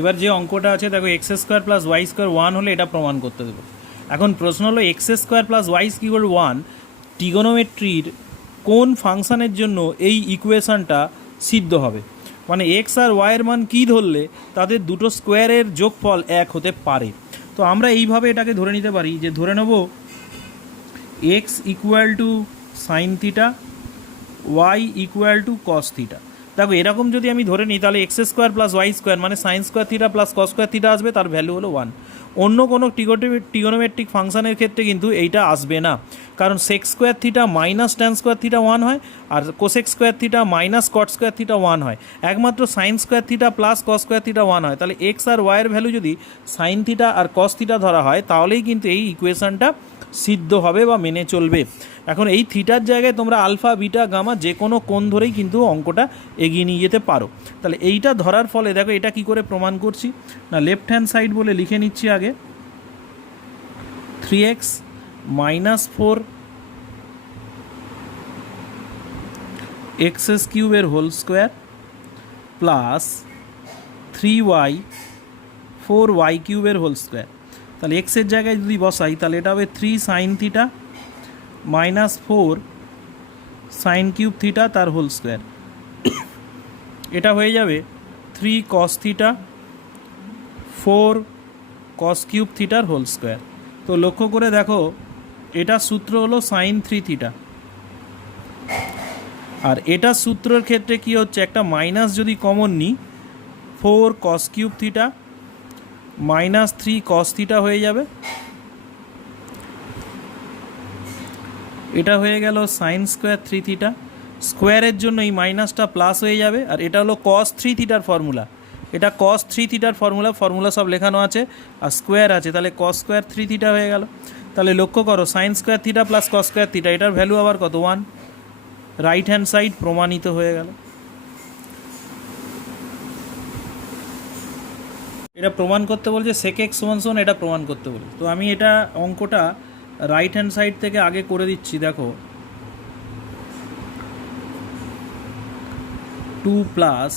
এবার যে অঙ্কটা আছে দেখো x square plus y square one হলে এটা প্রমাণ করতে দেবো। এখন প্রশ্ন হলো x square plus y equal one ট্রিগোনোমেট্রির কোন ফাংশানের জন্য এই ইকুয়েশনটা সিদ্ধ হবে, মানে এক্স আর ওয়াইয়ের মান কী ধরলে তাদের দুটো স্কোয়ারের যোগফল এক হতে পারে। তো আমরা এইভাবে এটাকে ধরে নিতে পারি যে ধরে নেব x equal to sine theta, y equal to cos theta. দেখো এরকম যদি আমি ধরে নিই তাহলে x square plus y square মানে sine square theta plus cos square theta আসবে, তার ভ্যালু হলো ওয়ান। অন্য কোনো ট্রিগোনোমেট্রিক ফাংশনের ক্ষেত্রে কিন্তু এইটা আসবে না, কারণ sec square theta minus tan square theta one হয় আর cosec square theta minus cot square theta one হয়। একমাত্র sine square theta plus cos square theta one হয়। তাহলে এক্স আর ওয়াইয়ের ভ্যালু যদি সাইন থিটা আর কস থিটা ধরা হয় তাহলেই কিন্তু এই ইকুয়েশনটা সিদ্ধ হবে বা মেনে চলবে। এখন এই থিটার জায়গায় তোমরা আলফা বিটা গামা যে কোনো কোণ ধরেই কিন্তু অঙ্কটা এগিয়ে নিয়ে যেতে পারো। তাহলে এইটা ধরার ফলে দেখো এটা কি করে প্রমাণ করছি না, লেফট হ্যান্ড সাইড বলে লিখে নিচ্ছি আগে 3x মাইনাস 4 এক্স কিউবের whole square plus 3y 4y কিউবের হোল স্কোয়ার। তাহলে এক্সের জায়গায় যদি বসাই তাহলে এটা হবে 3 sine theta minus 4 sine cube theta তার হোল স্কোয়ার। এটা হয়ে যাবে 3 কস থিটা 4 কস কিউব থিটার হোল স্কোয়ার। তো লক্ষ্য করে দেখো এটা সূত্র হলো সাইন 3 থিটা, আর এটা সূত্রের ক্ষেত্রে কি হচ্ছে একটা মাইনাস যদি কমন নিই 4 cos cube theta minus 3 cos theta হয়ে যাবে। এটা হয়ে গেল সাইন স্কোয়ার 3 থিটা, স্কোয়ারের জন্য এই মাইনাসটা প্লাস হয়ে যাবে, আর এটা হলো কস 3 থিটার ফর্মুলা, এটা কস 3 থিটার ফর্মুলা সব লেখানো আছে আর স্কোয়ার আছে, তাহলে কস স্কোয়ার 3 থিটা হয়ে গেল। তাহলে লক্ষ্য করো sign square theta plus cos square theta এটার ভ্যালু আবার কত 1, রাইট হ্যান্ড সাইড প্রমাণিত হয়ে গেল। এটা প্রমাণ করতে বলছে সেক এক্স সমান সমান এটা প্রমাণ করতে বলছে। তো আমি এটা অঙ্কটা রাইট হ্যান্ড সাইড থেকে আগে করে দিচ্ছি। দেখো 2 প্লাস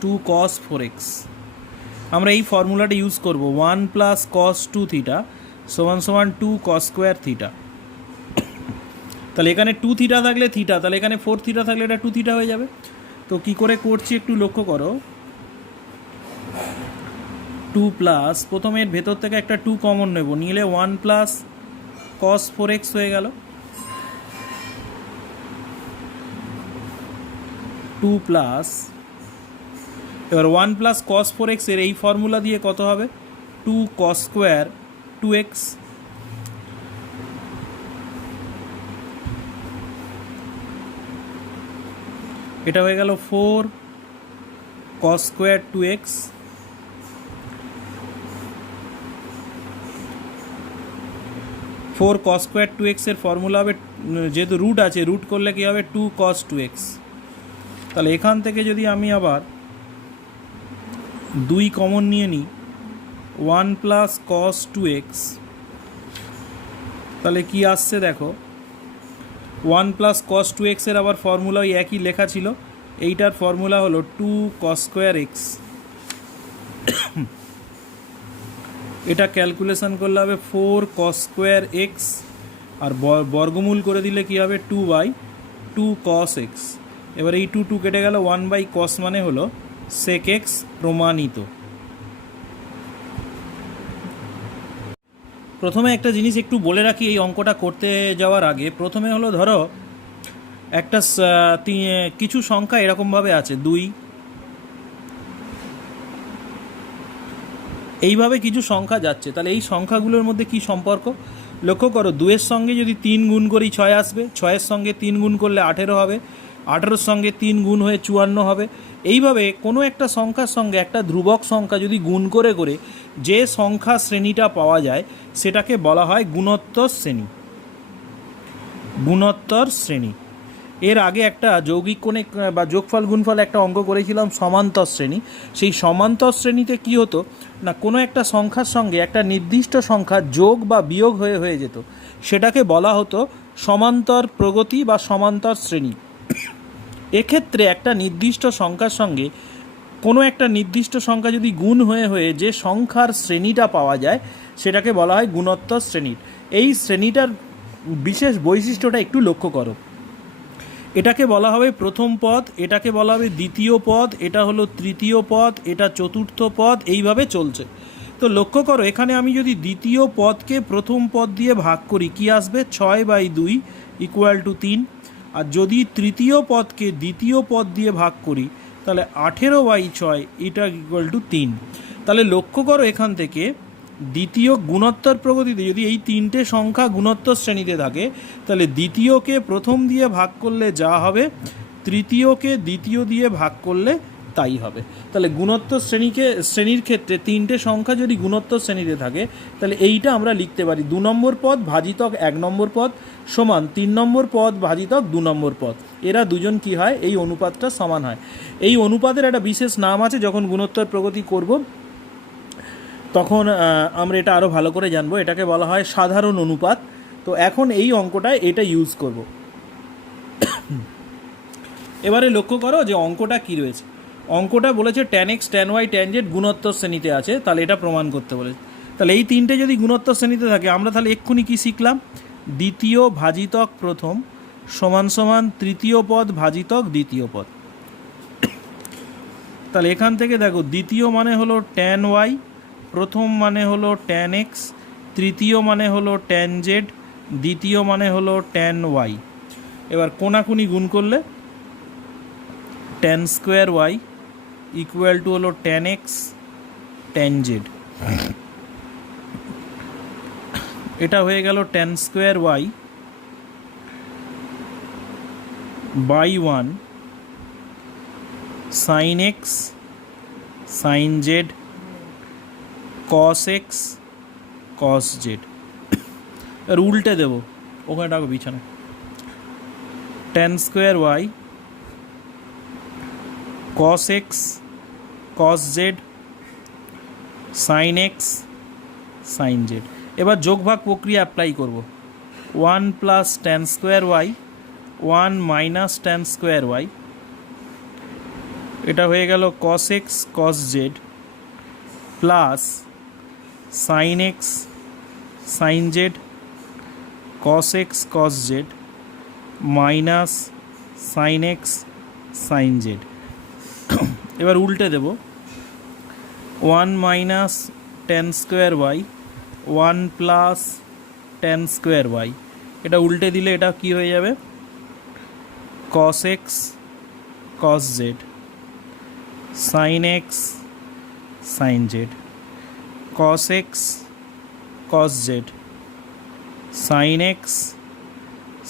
2 cos 4x, আমরা এই ফর্মুলাটা ইউজ করব 1 প্লাস কস 2 থিটা সমান সমান 2 কস স্কোয়ার থিটা। তাহলে এখানে 2 থিটা থাকলে থিটা, তাহলে এখানে 4 থিটা থাকলে এটা 2 থিটা হয়ে যাবে। তো কি করে করছি একটু লক্ষ্য করো, 2 প্লাস প্রথমে এর ভেতর থেকে একটা 2 কমন নেব, নিলে 1 প্লাস কস 4x হয়ে গেল, 2 প্লাস এবার 1 প্লাস কস 4x এর এই ফর্মুলা দিয়ে কত হবে 2 কস স্কোয়ার 2x, এটা হয়ে গেল 4 cos square 2x, 4 cos square 2x এর ফর্মুলা হবে, যেহেতু রুট আছে রুট করলে কী হবে 2 কস 2x। তাহলে এখান থেকে যদি আমি আবার 2 কমন নিয়ে নিই 1 প্লাস কস 2x, তাহলে কি আসছে দেখো 1 প্লাস কস 2x এর আবার ফর্মুলা ওই একই লেখা ছিল, এইটার ফর্মুলা হলো 2 কস স্কোয়ার x। এটা ক্যালকুলেশন করলে হবে 4 কস স্কোয়ার x, আর বর্গমূল করে দিলে কি হবে 2/2 কস x। এবার এই 2 কেটে গেল, 1 কস মানে হলো সেক এক্স প্রমাণিত। প্রথমে একটা জিনিস একটু বলে রাখি এই অঙ্কটা করতে যাওয়ার আগে, প্রথমে হলো ধরো একটা কিছু সংখ্যা এরকমভাবে আছে 2, এইভাবে কিছু সংখ্যা যাচ্ছে, তাহলে এই সংখ্যাগুলোর মধ্যে কি সম্পর্ক লক্ষ্য করো, 2-এর সঙ্গে যদি 3 গুণ করি 6 আসবে, 6-এর সঙ্গে 3 গুণ করলে 18 হবে, 18-এর সঙ্গে 3 গুণ হয়ে 54 হবে। এইভাবে কোনো একটা সংখ্যার সঙ্গে একটা ধ্রুবক সংখ্যা যদি গুণ করে করে যে সংখ্যা শ্রেণীটা পাওয়া যায় সেটাকে বলা হয় গুণোত্তর শ্রেণী। গুণোত্তর শ্রেণী। এর আগে একটা যৌগিক কোণে বা যোগফল গুণফল একটা অঙ্ক করেছিলাম সমান্তর শ্রেণী। সেই সমান্তর শ্রেণীতে কি হতো না, কোনো একটা সংখ্যার সঙ্গে একটা নির্দিষ্ট সংখ্যা যোগ বা বিয়োগ হয়ে যেত, সেটাকে বলা হতো সমান্তর প্রগতি বা সমান্তর শ্রেণী। এক্ষেত্রে একটা নির্দিষ্ট সংখ্যার সঙ্গে কোনো একটা নির্দিষ্ট সংখ্যা যদি গুণ হয়ে হয়ে যে সংখ্যার শ্রেণীটা পাওয়া যায় সেটাকে বলা হয় গুণোত্তর শ্রেণীর। এই শ্রেণীটার বিশেষ বৈশিষ্ট্যটা একটু লক্ষ্য করো। এটাকে বলা হবে প্রথম পদ, এটাকে বলা হবে দ্বিতীয় পদ, এটা হলো তৃতীয় পদ, এটা চতুর্থ পদ, এইভাবে চলছে। তো লক্ষ্য করো এখানে আমি যদি দ্বিতীয় পদকে প্রথম পদ দিয়ে ভাগ করি কি আসবে, 6/2 = 3। আর যদি তৃতীয় পদকে দ্বিতীয় পদ দিয়ে ভাগ করি তাহলে 18/6 এটা = 3। তাহলে লক্ষ্য করো এখান থেকে দ্বিতীয় গুণোত্তর প্রগতিতে যদি এই তিনটে সংখ্যা গুণোত্তর শ্রেণীতে থাকে তাহলে দ্বিতীয়কে প্রথম দিয়ে ভাগ করলে যা হবে তৃতীয়কে দ্বিতীয় দিয়ে ভাগ করলে তাই হবে। তাহলে গুণোত্তর শ্রেণীর ক্ষেত্রে তিনটে সংখ্যা যদি গুণোত্তর শ্রেণীতে থাকে তাহলে এইটা আমরা লিখতে পারি 2 নম্বর পদ ভাজিতক 1 নম্বর পদ সমান 3 নম্বর পদ ভাজিতক 2 নম্বর পদ। এরা দুজন কি হয়, এই অনুপাতটা সমান হয়। এই অনুপাতের একটা বিশেষ নাম আছে, যখন গুণোত্তর প্রগতি করব তখন আমরা এটা আরও ভালো করে জানবো। এটাকে বলা হয় সাধারণ অনুপাত। তো এখন এই অঙ্কটায় এটা ইউজ করব। এবারে লক্ষ্য করো যে অঙ্কটা কি রয়েছে। অঙ্কটা বলেছে tan x tan y tan z গুণোত্তর শ্রেণীতে আছে, তাহলে এটা প্রমাণ করতে বলেছে। তাহলে এই তিনটে যদি গুণোত্তর শ্রেণীতে থাকে আমরা তাহলে এক্ষুনি কি শিখলাম, দ্বিতীয় ভাজিতক প্রথম সমান সমান তৃতীয় পদ ভাজিতক দ্বিতীয় পদ। তাহলে এখান থেকে দেখো দ্বিতীয় মানে হলো tan y, প্রথম মানে হলো tan x, তৃতীয় মানে হলো tan z, দ্বিতীয় মানে হলো tan y। এবার কোনাকুনি গুণ করলে tan স্কোয়ার y = হলো tan x tan z। এটা হয়ে গেল tan square y / 1 sin x sin z cos x cos z। আর উল্টে দেবো, ওখানে ডাকো বিছানা। tan square y cos x cos z sin x sin z। এবার যোগভাগ প্রক্রিয়া অ্যাপ্লাই করব। 1 + tan square y 1 - tan square y, এটা হয়ে গেল cos x cos z plus sin x sin z cos x cos z minus sin x sin z। এবার উল্টে দেব, 1 - tan square y 1 + tan square y, এটা উল্টে দিলে এটা কি হয়ে যাবে, cos x cos z sin x sin z cos x cos z sin x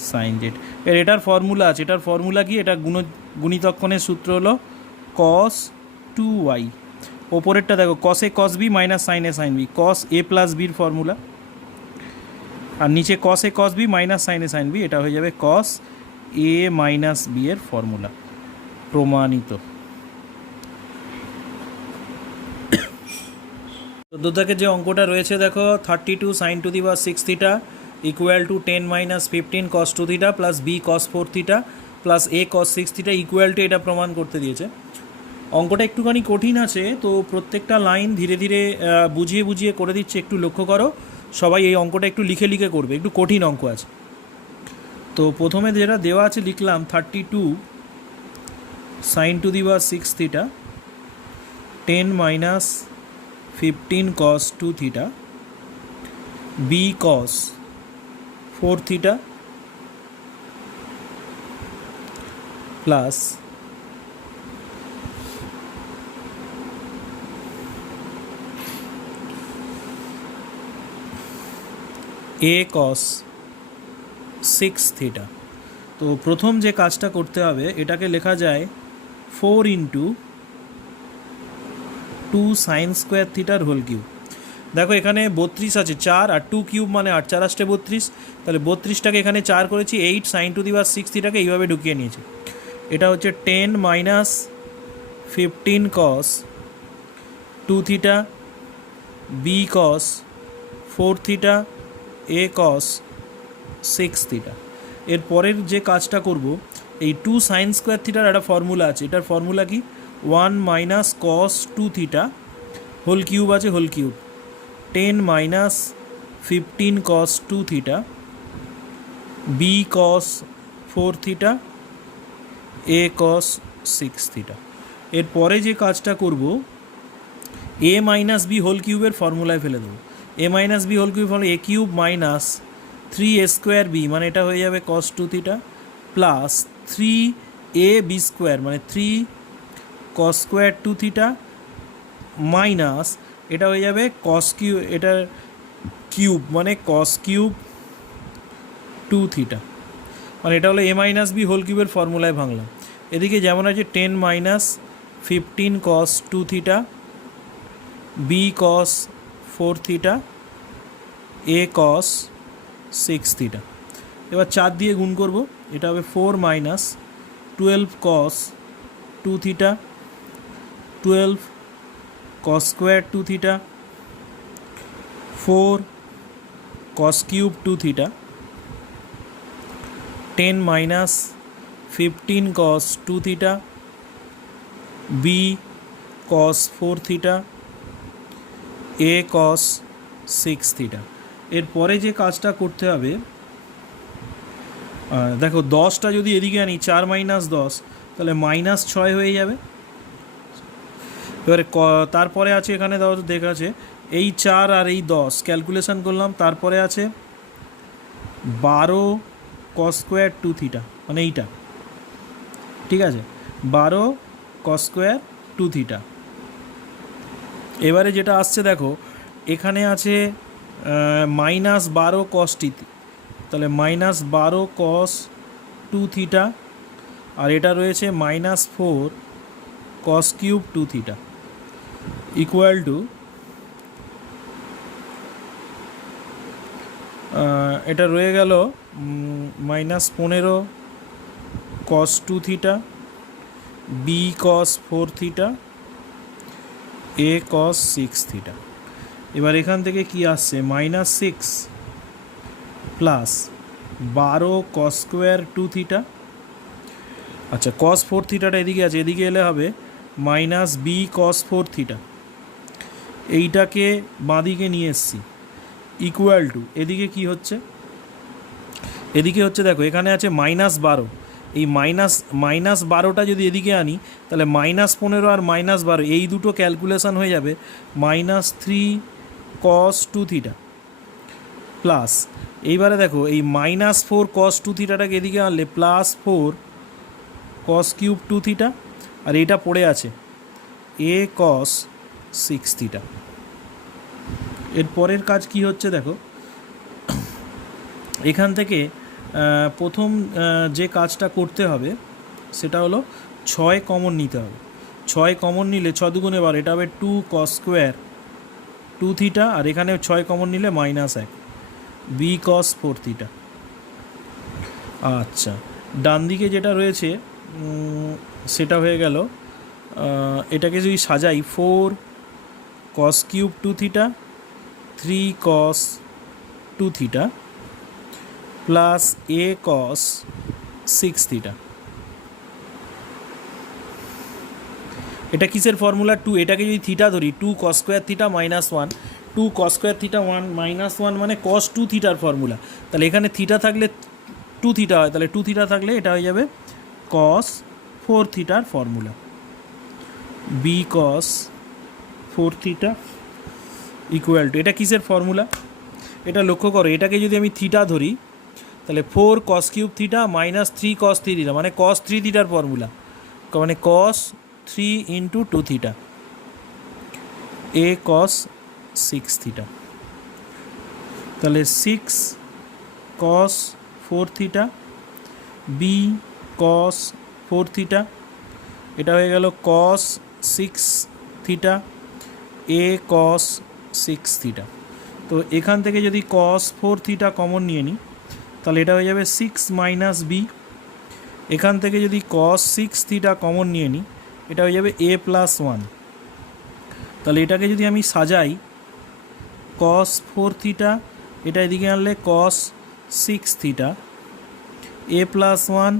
sin z। এটার ফর্মুলা আছে, এটার ফর্মুলা কি, এটা গুণিতক্ষণের সূত্র হলো cos 2y। ওপরেরটা দেখো cos a cos b minus sin a sin b, cos a + b-র formula. আর নিচে cos a cos b minus sin a sin b, এটা হয়ে যাবে cos a - b-এর ফর্মুলা। প্রমাণিত। 14 থেকে যে অঙ্কটা রয়েছে দেখো 32 sin to the power 6 theta = 10 - 15 cos 2 theta plus b cos 4 theta plus a cos 6 theta = এটা প্রমাণ করতে দিয়েছে। অঙ্কটা একটুখানি কঠিন আছে, তো প্রত্যেকটা লাইন ধীরে ধীরে বুঝিয়ে বুঝিয়ে করে দিচ্ছে, একটু লক্ষ্য করো। সবাই এই অঙ্কটা একটু লিখে লিখে করবে, একটু কঠিন অঙ্ক আছে। তো প্রথমে যেটা দেওয়া আছে লিখলাম 32 sin to the power 6 theta 10 - 15 cos 2 theta b cos 4 theta plus a cos 6 theta। তো প্রথম যে কাজটা করতে হবে এটাকে লেখা যায় 4 × 2 sin স্কোয়ার থিটার হোল কিউব। দেখো এখানে 32 আছে 4 আর 2 কিউব মানে 8, 4 × 32, তাহলে 32টাকে এখানে 4 করেছি, 8 sin to the power 6 থিটাকে এইভাবে ঢুকিয়ে নিয়েছি। এটা হচ্ছে 10 - 15 cos 2 theta b cos 4 theta a cos 6 theta। এর পরের যে কাজটা করব, এই 2 sin স্কোয়ার থিটার একটা ফর্মুলা আছে, এটার ফর্মুলা কি, one minus cos two theta whole cube আছে, whole cube 10 minus 15 cos two theta B cos 4 theta এ কস 6 থিটা। এরপরে যে কাজটা করব, এ মাইনাস বি হোল কিউবের ফর্মুলায় ফেলে দেবো। A minus B whole cube হলো A cube minus 3 A square B, মানে এটা হয়ে যাবে cos two theta, plus 3 A B square মানে 3 cos square two theta, minus এটা হয়ে যাবে কস কিউব, এটার কিউব মানে কস কিউব টু থিটা, মানে এটা হলো এ মাইনাস বি হোল কিউবের ফর্মুলায় ভাঙলাম। এদিকে যেমন আছে 10 minus 15 cos two theta B cos 4 theta এ কস 6 থিটা। এবার 4 দিয়ে গুণ করব, এটা হবে 4 minus 12 cos two theta 12 cos square two theta 4 cos cube two theta 10 minus 15 cos two theta B cos 4 theta এ কস 6 থিটা। এরপরে যে কাজটা করতে হবে, দেখো 10টা যদি এদিকে আনি 4 মাইনাস 10 তাহলে মাইনাস 6 হয়ে যাবে। এবারে তারপরে আছে এখানে দেখা আছে এই 4 আর এই 10 ক্যালকুলেশন করলাম, তারপরে আছে 12 কস স্কোয়ার টু থিটা, মানে এইটা ঠিক আছে 12 কস স্কোয়ার টু থিটা। এবারে যেটা আসছে দেখো এখানে আছে মাইনাস 12 কস টি, তাহলে মাইনাস 12 কস টু থিটা, আর এটা রয়েছে minus 4 cos cube two theta equal to এটা রয়ে গেল minus 15 cos two theta B cos 4 theta এ কস 6 থিটা। এবার এখান থেকে কি আসছে minus 6 plus 12 cos square two theta, আচ্ছা কস 4 থিটাটা এদিকে আছে, এদিকে এলে হবে মাইনাস বি কস 4 থিটা, এইটাকে বাঁদিকে নিয়ে এসছি ইকুয়াল টু এদিকে কি হচ্ছে, এদিকে হচ্ছে দেখো এখানে আছে মাইনাস 12, এই মাইনাস 12টা যদি এদিকে আনি তাহলে মাইনাস 15 আর মাইনাস 12 এই দুটো ক্যালকুলেশন হয়ে যাবে মাইনাস 3 কস টু থিটা, প্লাস এইবারে দেখো এই মাইনাস 4 কস টু থিটাটাকে এদিকে আনলে plus 4 cos cube two theta, আর এইটা পড়ে আছে এ কস 6 থিটা। এর পরের কাজ কি হচ্ছে দেখো, এখান থেকে প্রথম যে কাজটা করতে হবে সেটা হলো 6 কমন নিতে হবে। 6 কমন নিলে 6 দুগুণে 12, এটা হবে 2 কস স্কোয়ার টু থিটা, আর এখানে 6 কমন নিলে মাইনাস 1 বি কস 4 থিটা। আচ্ছা ডান দিকে যেটা রয়েছে সেটা হয়ে গেল, এটাকে যদি সাজাই 4 কস কিউব টু থিটা 3 কস টু থিটা প্লাস এ কস 6 থিটা। এটা কিসের ফর্মুলা 2, এটাকে যদি থিটা ধরি 2 কস স্কোয়ার থিটা মাইনাস 1, 2 কস স্কোয়ার থিটা 1 মাইনাস 1 মানে কস টু থিটার ফর্মুলা। তাহলে এখানে থিটা থাকলে 2 থিটা হয়, তাহলে 2 থিটা থাকলে এটা হয়ে যাবে কস 4 থিটার formula B cos 4 theta equal to, এটা কিসের ফর্মুলা এটা লক্ষ্য করো, এটাকে যদি আমি থিটা ধরি তাহলে 4 কস কিউব থিটা মাইনাস 3 কস 3 থিটা মানে কস 3 থিটার ফর্মুলা, মানে কস 3 ইন্টু 2 থিটা এ কস 6 থিটা। তাহলে 6 কস 4 থিটা বি কস 4 থিটা, এটা হয়ে গেল কস 6 থিটা এ কস 6 থিটা। তো এখান থেকে যদি কস 4 থিটা কমন নিয়ে নিই তাহলে এটা হয়ে যাবে 6 মাইনাস বি, এখান থেকে যদি কস 6 থিটা কমন নিয়ে নিই এটা হয়ে যাবে এ প্লাস 1। তাহলে এটাকে যদি আমি সাজাই কস 4 থিটা, এটা এদিকে আনলে cos 6 theta A plus 1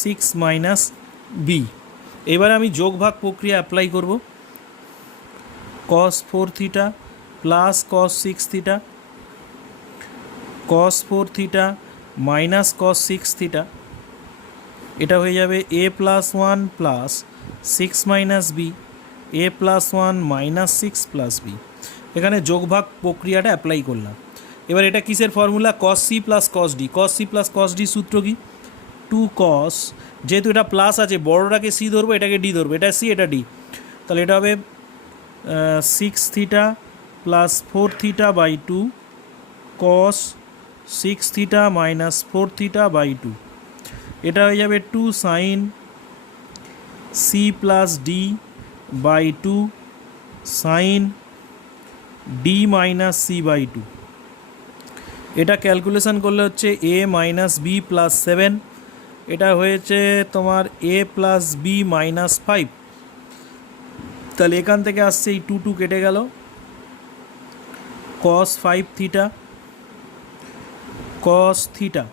6 minus B, এবারে আমি যোগ ভাগ প্রক্রিয়া অ্যাপ্লাই করব। cos 4 theta plus cos 6 theta, cos 4 theta minus cos 6 theta, এটা হয়ে যাবে a plus 1 plus 6 minus B, a plus 1 minus 6 plus B. এখানে যোগভাগ প্রক্রিয়াটা অ্যাপ্লাই করলাম। এবার এটা কিসের formula? cos c plus cos d। cos c plus cos d সূত্র কি? 2 cos, যেহেতু এটা প্লাস আছে বড়টাকে c ধরবো, এটাকে d ধরবো, এটা c এটা d, তাহলে এটা হবে 6 theta plus 4 theta by 2 cos 6 theta minus 4 theta by 2, এটা হয়ে যাবে 2 sine c plus d by 2 sine d minus c by 2। এটা ক্যালকুলেশন করলে হচ্ছে a মাইনাস বি প্লাস 7, এটা হয়েছে তোমার a প্লাস বি মাইনাস 5। তাহলে এখান থেকে আসছে এই 2 কেটে গেল, cos 5 থিটা cos থিটা,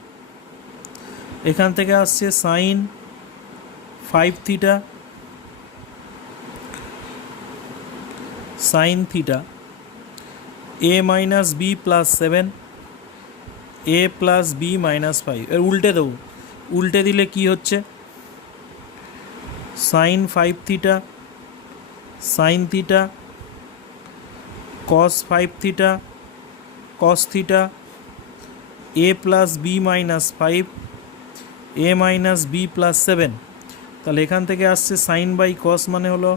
এখান থেকে আসছে sine 5 theta sine theta, a minus B plus 7, a plus B minus 5। এর উল্টে দেবো, উল্টে দিলে কি হচ্ছে? Sine 5 theta sine theta cos 5 theta cos theta, a plus B minus 5, a minus B plus 7। তাহলে এখান থেকে আসছে সাইন বাই cos মানে হলো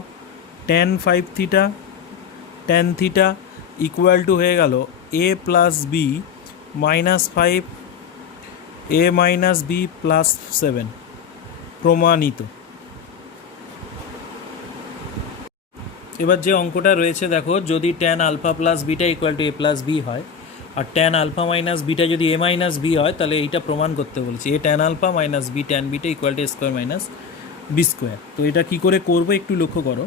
tan 5 theta tan theta equal to হয়ে গেল a plus B minus 5, a minus B plus 7, প্রমাণিত। এবার যে অঙ্কটা রয়েছে দেখো, যদি tan alpha plus beta equal to A plus B হয় আর ট্যান আলফা মাইনাস বিটা যদি এ মাইনাস বি হয়, তাহলে এইটা প্রমাণ করতে বলেছি, a tan alpha minus b tan beta equal to A square minus B square. তো এটা কী করে করবো একটু লক্ষ্য করো।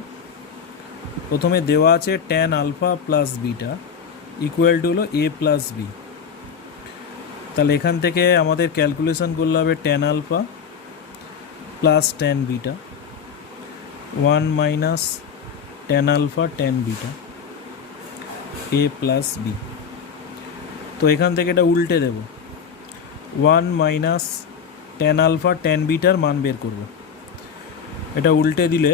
প্রথমে দেওয়া আছে tan alpha plus beta equal to হলো এ প্লাস বি, তাহলে এখান থেকে আমাদের ক্যালকুলেশন করলে হবে tan alpha plus tan beta 1 minus tan alpha tan beta A plus B. তো এখান থেকে এটা উল্টে দেব, 1 মাইনাস ট্যান আলফা ট্যান বিটার মান বের করব। এটা উল্টে দিলে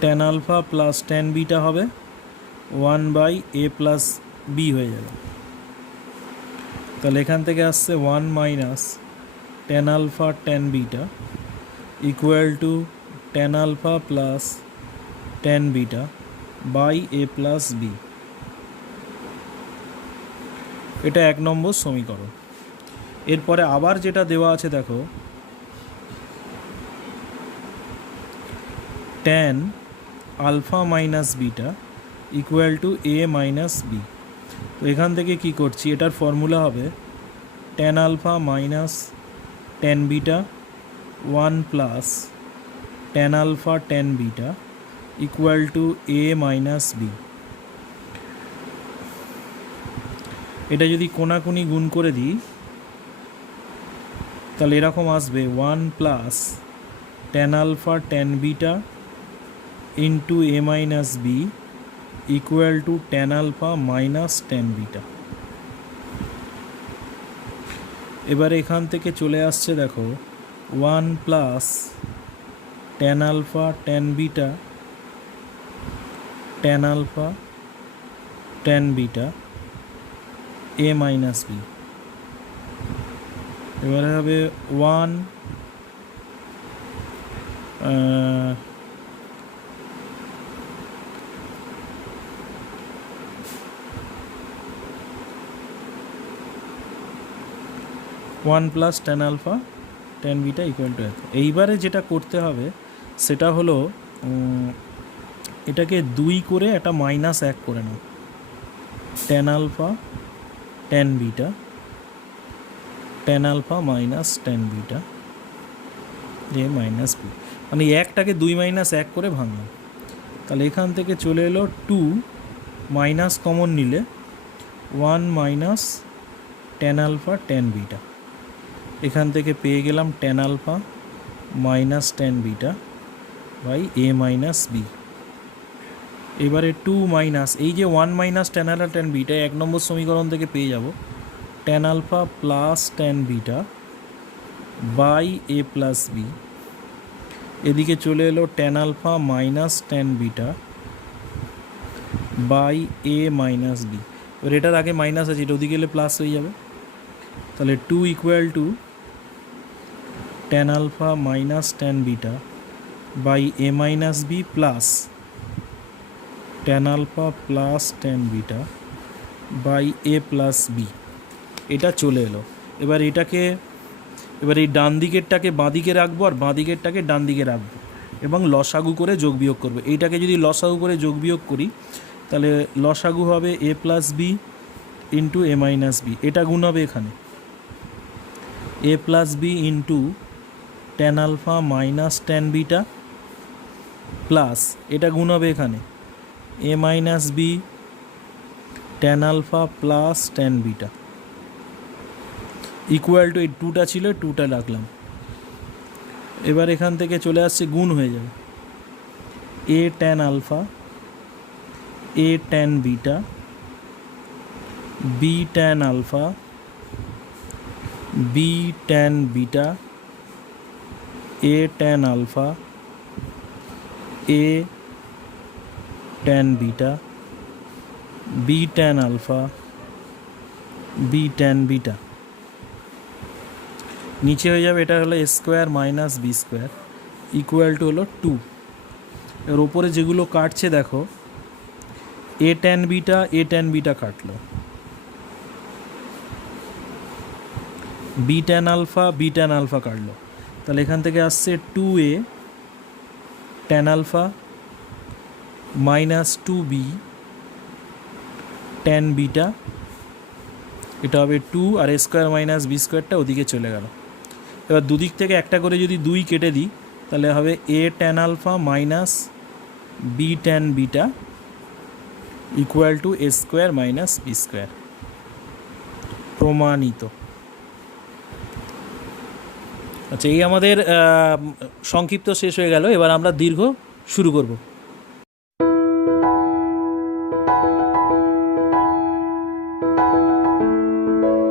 tan alpha plus tan beta হবে 1 বাই এ প্লাস বি হয়ে যাবে। তাহলে এখান থেকে আসছে 1 minus tan alpha tan beta equal to tan alpha plus tan beta by A plus B. এটা 1 নম্বর সমীকরণ। এরপরে আবার যেটা দেওয়া আছে দেখো, tan alpha minus beta equal to A minus B. তো এখান থেকে কি করছি, এটার ফর্মুলা হবে tan alpha minus tan beta 1 plus tan alpha tan beta equal to A minus B. এটা যদি কোনাকুনি গুণ করে দিই তাহলে এরকম আসবে 1 plus tan alpha tan beta into A minus B equal to tan alpha minus tan beta. এবার এখান থেকে চলে আসছে দেখো 1 plus tan alpha tan beta tan alpha tan beta A minus B. এবারে হবে 1 plus tan alpha tan beta equal to এত। এইবারে যেটা করতে হবে সেটা হলো এটাকে 2 করে একটা মাইনাস 1 করে নাও, tan alpha tan beta tan alpha minus tan beta A minus B, মানে একটাকে 2 মাইনাস 1 করে ভাঙলাম। তাহলে এখান থেকে চলে এলো 2 মাইনাস কমন নিলে 1 minus tan alpha tan beta, এখান থেকে পেয়ে গেলাম tan alpha minus tan beta by A minus B. এবারে টু মাইনাস এই যে one minus tan alpha tan beta এক নম্বর সমীকরণ থেকে পেয়ে যাব tan alpha plus tan beta by A plus B. এদিকে চলে এলো tan alpha minus tan beta by A minus B. এবার এটার আগে মাইনাস আছে, এটা ওদিকে এলে প্লাস হয়ে যাবে, তাহলে two equal to tan alpha minus tan beta by A minus B plus tan alpha plus tan beta by A plus B. এটা চলে এলো। এবার এটাকে এবার এই ডান দিকেরটাকে বাঁ দিকে রাখবো আর বাঁ দিকেরটাকে ডান দিকে রাখবো এবং লসাগু করে যোগ বিয়োগ করবো। এইটাকে যদি লসাগু করে যোগ বিয়োগ করি তাহলে লসাগু হবে A plus B into A minus B. এটা গুণ হবে এখানে A plus B into tan alpha minus tan beta plus এটা গুণ হবে এখানে A minus B tan alpha plus tan beta equal to এই টুটা ছিল টুটা রাখলাম। এবার এখান থেকে চলে আসছে গুণ হয়ে যাবে A tan alpha A tan beta B tan alpha B tan beta A tan alpha A tan beta B tan alpha B tan beta. নিচে হয়ে যাবে এটা হলো A square minus B square equal to হলো two. এর ওপরে যেগুলো কাটছে দেখো এ টেন বিটা কাটলো, বি টেন আলফা কাটলো, তাহলে এখান থেকে আসছে two A tan alpha minus two B tan beta, এটা হবে টু আর এ স্কোয়ার মাইনাস বি স্কোয়ারটা ওদিকে চলে গেল। এবার দুদিক থেকে একটা করে যদি দুই কেটে দিই তাহলে হবে A tan alpha minus B tan beta equal to A square minus B square. প্রমাণিত। আচ্ছা, এই আমাদের সংক্ষিপ্ত শেষ হয়ে গেল। এবার আমরা দীর্ঘ শুরু করব।